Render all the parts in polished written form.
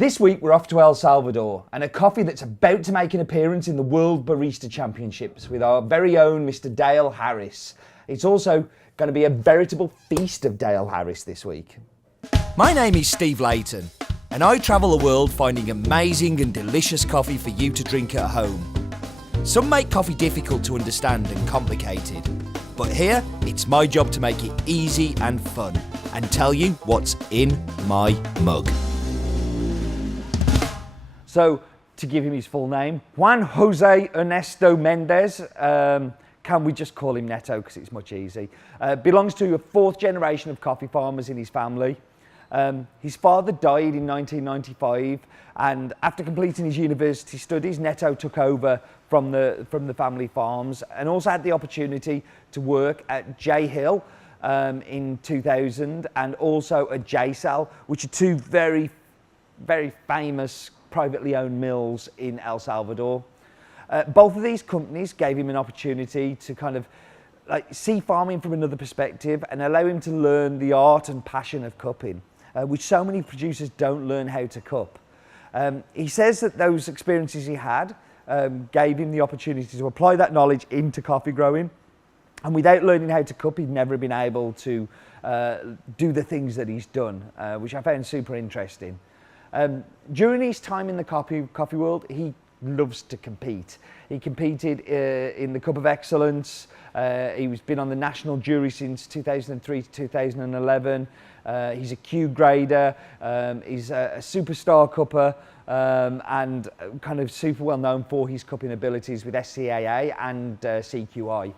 This week we're off to El Salvador and a coffee that's about to make an appearance in the World Barista Championships with our very own Mr. Dale Harris. It's also going to be a veritable feast of Dale Harris this week. My name is Steve Layton and I travel the world finding amazing and delicious coffee for you to drink at home. Some make coffee difficult to understand and complicated, but here it's my job to make it easy and fun and tell you what's in my mug. So, to give him his full name, Juan Jose Ernesto Mendez, can we just call him Neto because it's much easier, belongs to a fourth generation of coffee farmers in his family. His father died in 1995, and after completing his university studies, Neto took over from the family farms and also had the opportunity to work at J Hill in 2000 and also at J Sal, which are two very, very famous privately owned mills in El Salvador. Both of these companies gave him an opportunity to kind of see farming from another perspective and allow him to learn the art and passion of cupping, which so many producers don't learn how to cup. He says that those experiences he had gave him the opportunity to apply that knowledge into coffee growing, and without learning how to cup, he'd never been able to do the things that he's done, which I found super interesting. During his time in the coffee world, he loves to compete. He competed in the Cup of Excellence. He's been on the national jury since 2003 to 2011. He's a Q grader. He's a superstar cupper and kind of super well known for his cupping abilities with SCAA and CQI.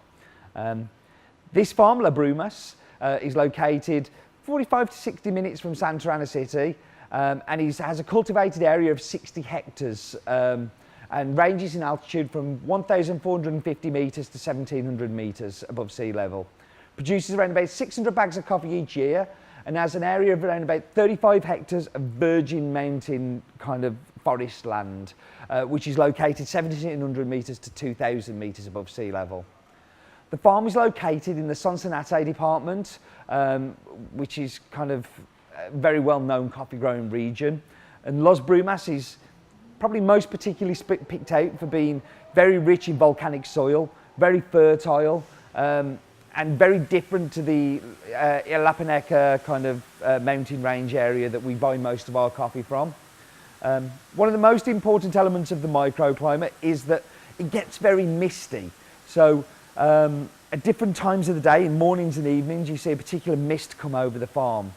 This farm, Brumas, is located 45 to 60 minutes from Santa Ana City. And he has a cultivated area of 60 hectares and ranges in altitude from 1,450 metres to 1,700 metres above sea level. Produces around about 600 bags of coffee each year and has an area of around about 35 hectares of virgin mountain kind of forest land, which is located 1,700 metres to 2,000 metres above sea level. The farm is located in the Sonsonate department, which is kind of very well-known coffee growing region, and Los Brumas is probably most particularly picked out for being very rich in volcanic soil, very fertile, and very different to the Ilapaneca kind of mountain range area that we buy most of our coffee from. One of the most important elements of the microclimate is that it gets very misty. So at different times of the day, in mornings and evenings, you see a particular mist come over the farm,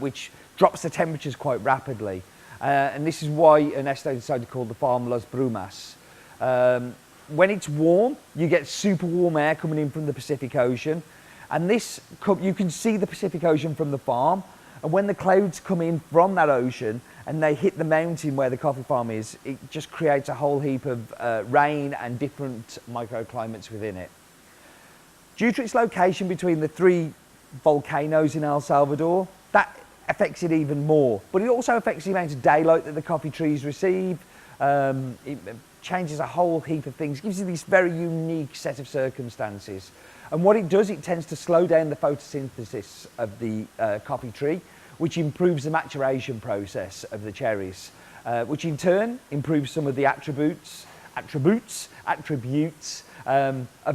which drops the temperatures quite rapidly. And this is why Ernesto decided to call the farm Los Brumas. When it's warm, you get super warm air coming in from the Pacific Ocean. And you can see the Pacific Ocean from the farm. And when the clouds come in from that ocean and they hit the mountain where the coffee farm is, it just creates a whole heap of rain and different microclimates within it. Due to its location between the three volcanoes in El Salvador, that affects it even more, but it also affects the amount of daylight that the coffee trees receive. It changes a whole heap of things, gives you this very unique set of circumstances. And what it does, it tends to slow down the photosynthesis of the coffee tree, which improves the maturation process of the cherries, which in turn improves some of the attributes of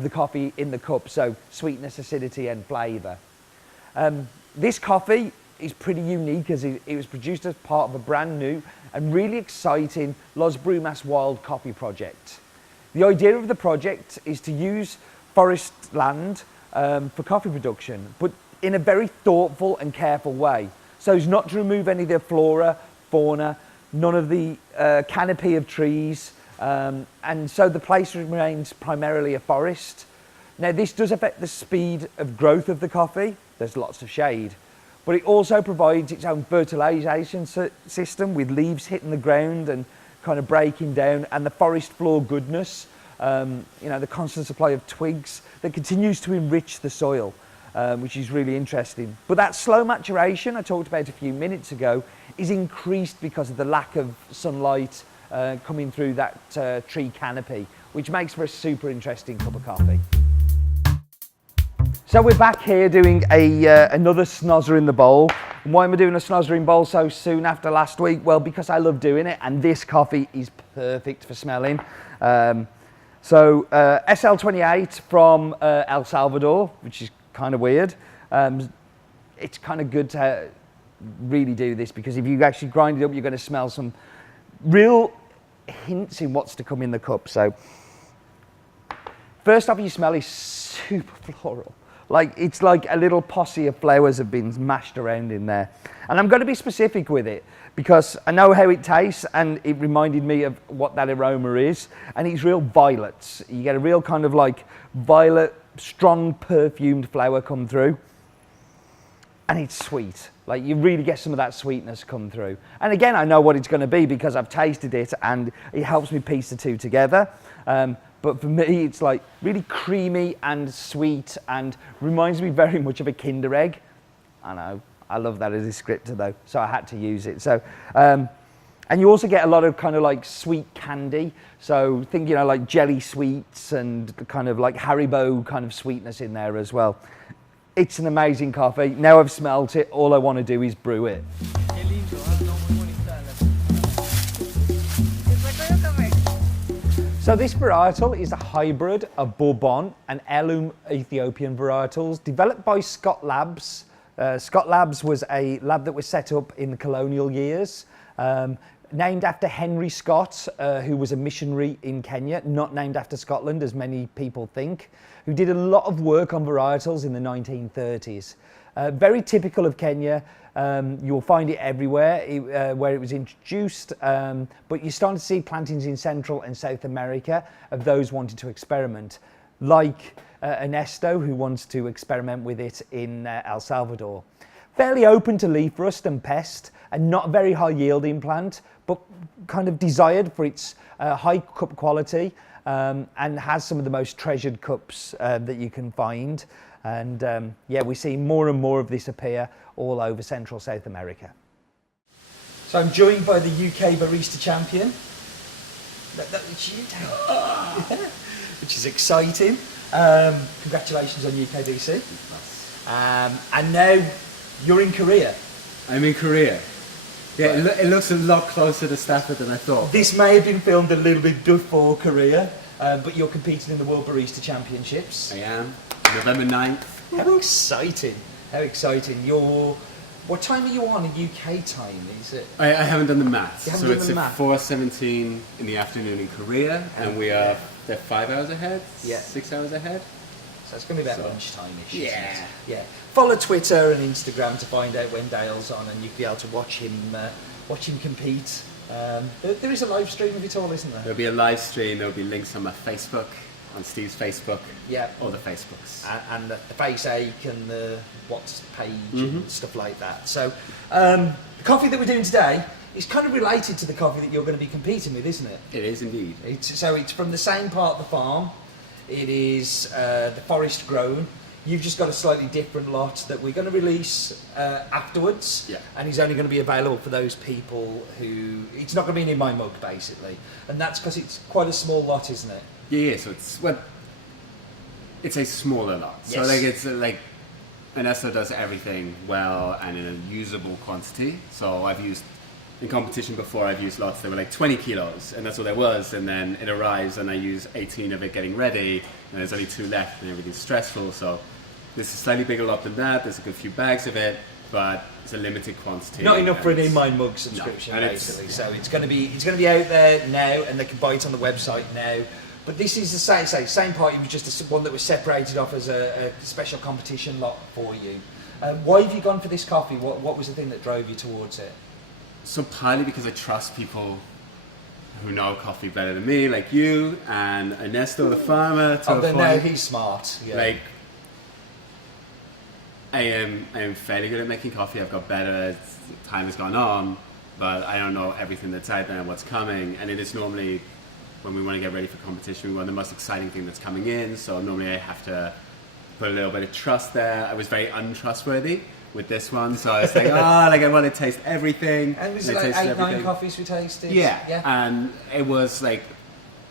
the coffee in the cup, so sweetness, acidity and flavour. This coffee is pretty unique as it was produced as part of a brand new and really exciting Los Brumas Wild Coffee project. The idea of the project is to use forest land for coffee production, but in a very thoughtful and careful way. So as not to remove any of the flora, fauna, none of the canopy of trees, and so the place remains primarily a forest. Now this does affect the speed of growth of the coffee. There's lots of shade, but it also provides its own fertilization system with leaves hitting the ground and kind of breaking down, and the forest floor goodness, the constant supply of twigs that continues to enrich the soil, which is really interesting. But that slow maturation I talked about a few minutes ago is increased because of the lack of sunlight coming through that tree canopy, which makes for a super interesting cup of coffee. So we're back here doing another snozzer in the bowl Why am I doing a snozzering bowl so soon after last week? Well, because I love doing it, and this coffee is perfect for smelling. SL28 from El Salvador, which is kind of weird. It's kind of good to really do this, because if you actually grind it up, you're going to smell some real hints in what's to come in the cup. So first off, you smell is super floral. Like, it's like a little posse of flowers have been mashed around in there. And I'm going to be specific with it because I know how it tastes, and it reminded me of what that aroma is. And it's real violets. You get a real kind of like violet, strong perfumed flower come through. And it's sweet. Like, you really get some of that sweetness come through. And again, I know what it's going to be because I've tasted it, and it helps me piece the two together. But for me, it's like really creamy and sweet, and reminds me very much of a Kinder Egg. I know, I love that as a descriptor though, so I had to use it. So, and you also get a lot of kind of like sweet candy. So think, you know, like jelly sweets and kind of like Haribo kind of sweetness in there as well. It's an amazing coffee. Now I've smelt it, all I want to do is brew it. So this varietal is a hybrid of Bourbon and heirloom Ethiopian varietals developed by Scott Labs. Scott Labs was a lab that was set up in the colonial years, named after Henry Scott, who was a missionary in Kenya, not named after Scotland as many people think, who did a lot of work on varietals in the 1930s. Very typical of Kenya. You'll find it everywhere where it was introduced, but you're starting to see plantings in Central and South America of those wanting to experiment, like Ernesto, who wants to experiment with it in El Salvador. Fairly open to leaf rust and pest, and not a very high yielding plant, but kind of desired for its high cup quality, and has some of the most treasured cups that you can find. And yeah, we see more and more of this appear all over Central South America. So I'm joined by the UK Barista Champion. That's you, which is exciting. Congratulations on UKBC. And now you're in Korea. I'm in Korea. Yeah, it looks a lot closer to Stafford than I thought. This may have been filmed a little bit before Korea, but you're competing in the World Barista Championships. I am. November 9th. How exciting. How exciting. What time are you on UK time? Is it? I haven't done the maths. You haven't So done it's the at math? 4:17 in the afternoon in Korea, and we are they're 5 hours ahead, Yeah. 6 hours ahead. So it's going to be about So- lunchtime-ish, Yeah. isn't it? Yeah. Follow Twitter and Instagram to find out when Dale's on, and you'll be able to watch him compete. There is a live stream of it all, isn't there? There'll be a live stream. There'll be links on my Facebook, on Steve's Facebook, Yeah. all the Facebooks. And the face ache and the what's page and stuff like that. So the coffee that we're doing today is kind of related to the coffee that you're going to be competing with, isn't it? It is indeed. It's from the same part of the farm. It is the forest grown. You've just got a slightly different lot that we're going to release afterwards. Yeah. And it's only going to be available for those people who... It's not going to be in my mug, basically. And that's because it's quite a small lot, isn't it? Yeah. So it's a smaller lot. So Yes. like it's like Ernesto does everything well and in a usable quantity. So I've used in competition before. I've used lots that were like 20 kilos, and that's what there was. And then it arrives, and I use 18 of it getting ready, and there's only 2 left, and everything's stressful. So this is a slightly bigger lot than that. There's a good few bags of it, but it's a limited quantity. Not enough for an and in my mug subscription, No, and it's- basically. So it's going to be out there now, and they can buy it on the website now. But this is the same part. It was just one that was separated off as a special competition lot for you. Why have you gone for this coffee? What was the thing that drove you towards it? So partly because I trust people who know coffee better than me, like you and Ernesto, the farmer. To Oh, a then point. now he's smart. Yeah. Like, I am fairly good at making coffee. I've got better as time has gone on, but I don't know everything that's out there and what's coming. And it is normally, when we want to get ready for competition, we want the most exciting thing that's coming in. So normally I have to put a little bit of trust there. I was very untrustworthy with this one, so I was like, I want to taste everything. And was I it like tasted 8-9 coffees we tasted? Yeah, and it was like,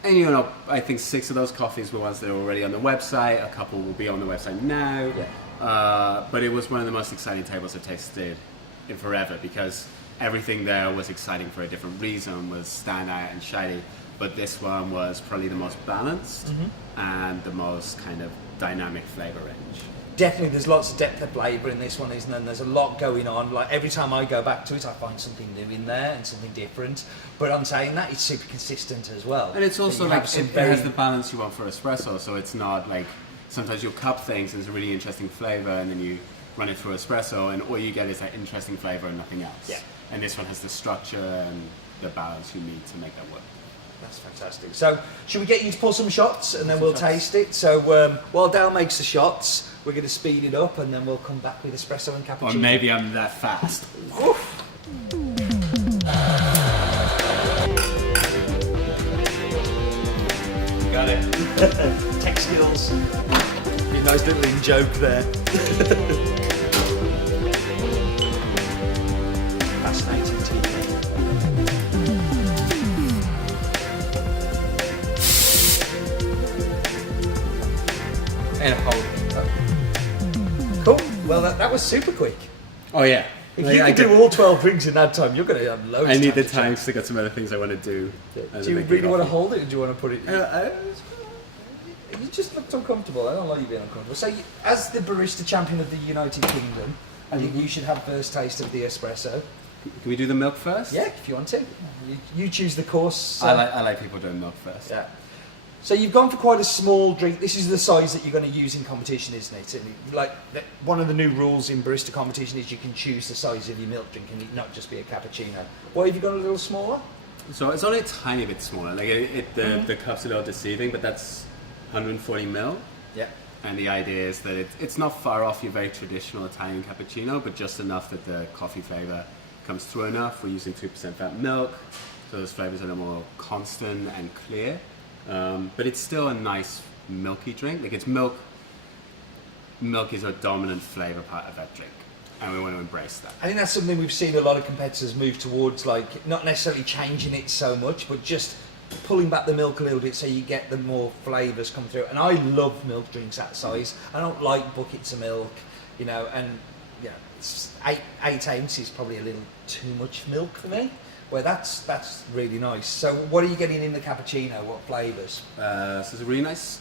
and you know, I think 6 of those coffees were ones that are already on the website. A couple will be on the website now. Yeah. But it was one of the most exciting tables I've tasted in forever because everything there was exciting for a different reason, was standout and shiny. But this one was probably the most balanced and the most kind of dynamic flavor range. Definitely, there's lots of depth of flavour in this one, isn't there? And there's a lot going on. Like every time I go back to it, I find something new in there and something different. But I'm saying that it's super consistent as well. And it's also like it has the balance you want for espresso. So it's not like sometimes you'll cup things and it's a really interesting flavour, and then you run it through espresso, and all you get is that interesting flavour and nothing else. Yeah. And this one has the structure and the balance you need to make that work. That's fantastic. So, should we get you to pour some shots and then we'll taste it? So, while Dale makes the shots, we're going to speed it up and then we'll come back with espresso and cappuccino. Or maybe I'm that fast. Oof. Got it. Tech skills. Be a nice little in-joke there. Fascinating TV. And a whole. Cool. Well, that was super quick. Oh yeah. If you can do all 12 drinks in that time, you're going to have loads. I need the to time because I got some other things I want to do. Do you really want to hold it, or do you want to put it? You just looked uncomfortable. I don't like you being uncomfortable. So, as the barista champion of the United Kingdom, I think you should have first taste of the espresso. Can we do the milk first? Yeah, if you want to. You choose the course. I like people doing milk first. Yeah. So you've gone for quite a small drink. This is the size that you're going to use in competition, isn't it? And like one of the new rules in barista competition is you can choose the size of your milk drink and it not just be a cappuccino. Why have you gone a little smaller? So it's only a tiny bit smaller. Like the cup's a little deceiving, but that's 140 ml. Yeah. And the idea is that it's not far off your very traditional Italian cappuccino, but just enough that the coffee flavour comes through enough. We're using 2% fat milk, so those flavours are a little more constant and clear. But it's still a nice milky drink. Like it's milk. Milk is a dominant flavour part of that drink, and we want to embrace that. I think that's something we've seen a lot of competitors move towards, like not necessarily changing it so much, but just pulling back the milk a little bit so you get the more flavours come through. And I love milk drinks that size. I don't like buckets of milk, and it's 8 ounces is probably a little too much milk for me. Well, that's really nice. So what are you getting in the cappuccino? What flavours? So there's a really nice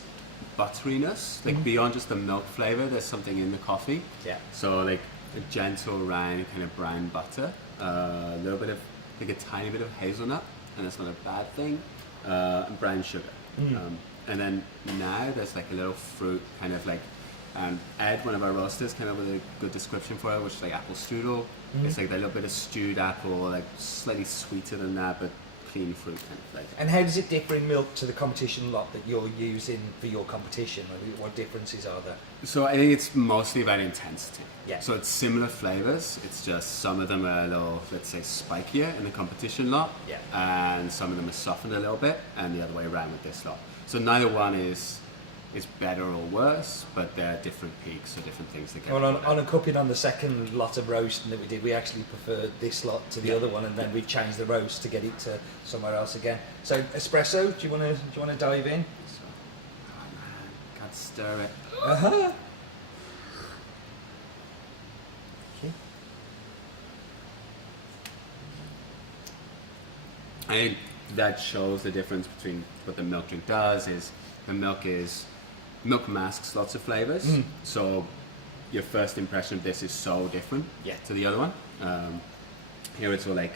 butteriness, like beyond just the milk flavour, there's something in the coffee. Yeah. So like a gentle, round, kind of brown butter, a little bit of, like a tiny bit of hazelnut, and that's not a bad thing, and brown sugar. And then now there's like a little fruit, kind of like, Ed, one of our roasters, came up with a good description for it, which is like apple strudel. It's like that little bit of stewed apple, like slightly sweeter than that, but clean fruit kind of flavor. And how does it differ in milk to the competition lot that you're using for your competition? What differences are there? So I think it's mostly about intensity. Yeah. So it's similar flavors. It's just some of them are a little, let's say, spikier in the competition lot. Yeah. And some of them are softened a little bit, and the other way around with this lot. So neither one is better or worse, but they're different peaks or different things that get. Well, on a cupping on the second lot of roasting that we did, we actually preferred this lot to the other one, and then we changed the roast to get it to somewhere else again. So espresso, do you want to dive in? Oh man, can't stir it. Okay. I think that shows the difference between what the milk drink does. Is the milk masks lots of flavors, so your first impression of this is so different to the other one. Here it's all like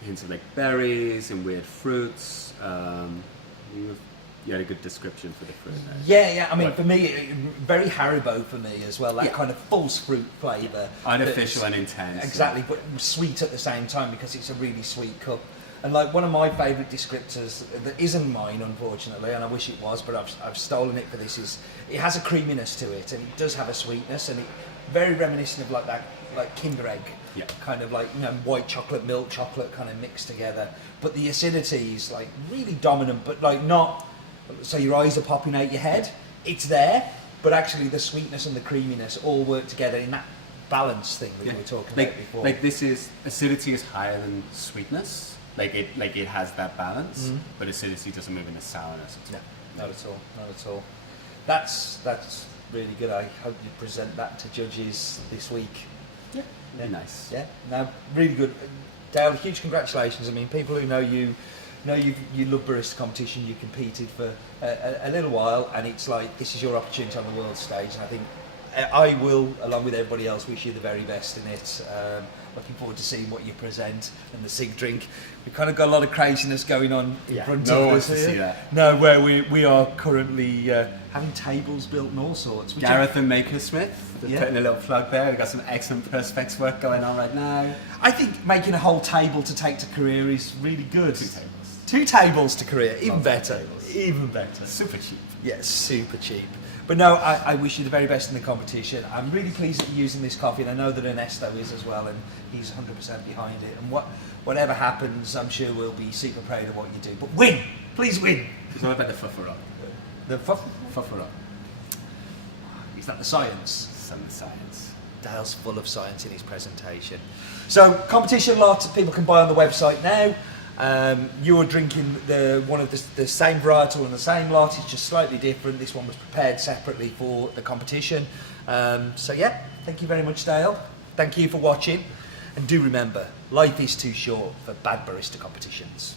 hints of like berries and weird fruits. You had a good description for the fruit there. Yeah. I mean, for me, very Haribo for me as well. That kind of false fruit flavour. Artificial and intense. Exactly, but sweet at the same time because it's a really sweet cup. And like one of my favourite descriptors that isn't mine, unfortunately, and I wish it was, but I've stolen it for this, is it has a creaminess to it, and it does have a sweetness, and it very reminiscent of like that, like Kinder Egg, kind of like white chocolate, milk chocolate kind of mixed together. But the acidity is like really dominant, but like not so your eyes are popping out your head. It's there, but actually the sweetness and the creaminess all work together in that balance thing that we were talking about before. Like acidity is higher than sweetness. Like it has that balance, but acidity doesn't move into sourness. No, not at all. That's really good. I hope you present that to judges this week. Yeah. Very nice. Yeah, no, really good. Dale, huge congratulations. I mean, people who know you know you love barista competition. You competed for a little while, and it's like this is your opportunity on the world stage. And I think I will, along with everybody else, wish you the very best in it. Looking forward to seeing what you present and the sig drink. We've kind of got a lot of craziness going on in front no of one us wants to here. see that. No, where we are currently having tables built and all sorts. which Gareth and Makersmith, Yeah. putting a little plug there. We've got some excellent perspex work going on right now. I think making a whole table to take to career is really good. 2 tables. 2 tables to career, even Lots of better. tables. Even better. Super cheap. Yeah, super cheap. But no, I wish you the very best in the competition. I'm really pleased that you're using this coffee, and I know that Ernesto is as well, and he's 100% behind it. And whatever happens, I'm sure we'll be super proud of what you do. But win! Please win! It's all about the fuffer up. The Fuffer up. is that the science? Some science. Dale's full of science in his presentation. So, competition lot, people can buy on the website now. You're drinking one of the same varietal and the same lot, it's just slightly different. This one was prepared separately for the competition. So yeah, thank you very much, Dale. Thank you for watching. And do remember, life is too short for bad barista competitions.